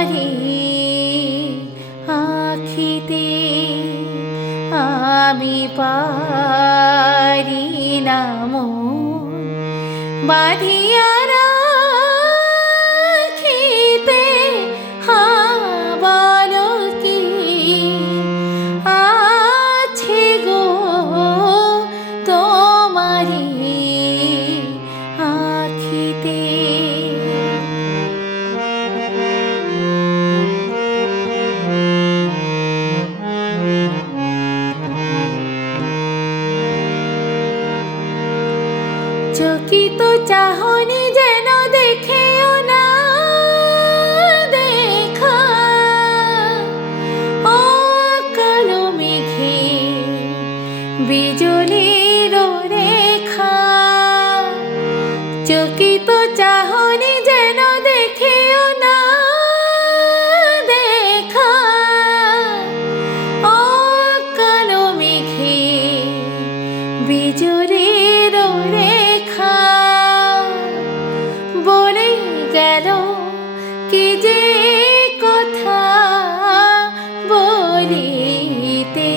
তোমারি আখিতে আমি পারি না মন। চাহনি যেন দেখেও না দেখা। ও কালো মেঘে বিজলির রেখা। চকিত চাহনি যেন যে কথা বলিতে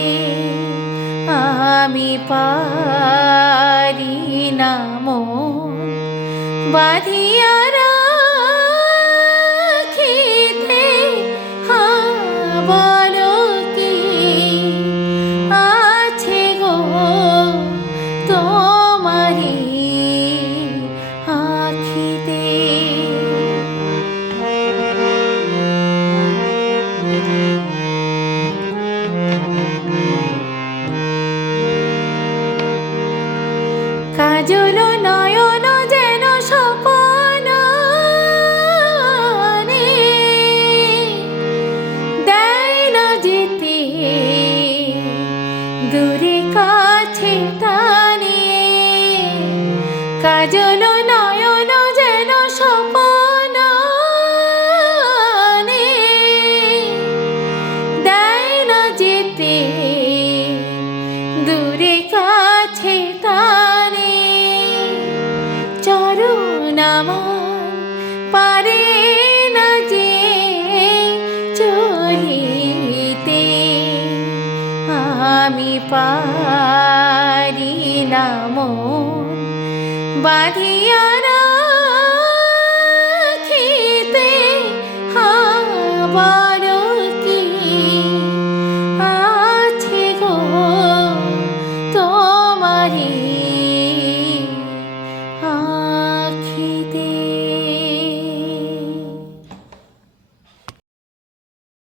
আমি পারি না মন। বাঁধিয়া রাখিতে হা বলো কি আছে গো তোমারি কাজল নয়ন যেন সপন দেয় না যেতে, দূরে কাছে টানে। কাজল নয়ন যেন সপন দেয় না যেতে, দূরে পারে না যে চলিতে আমি পারি না মন বাঁধিয়া আখিতে?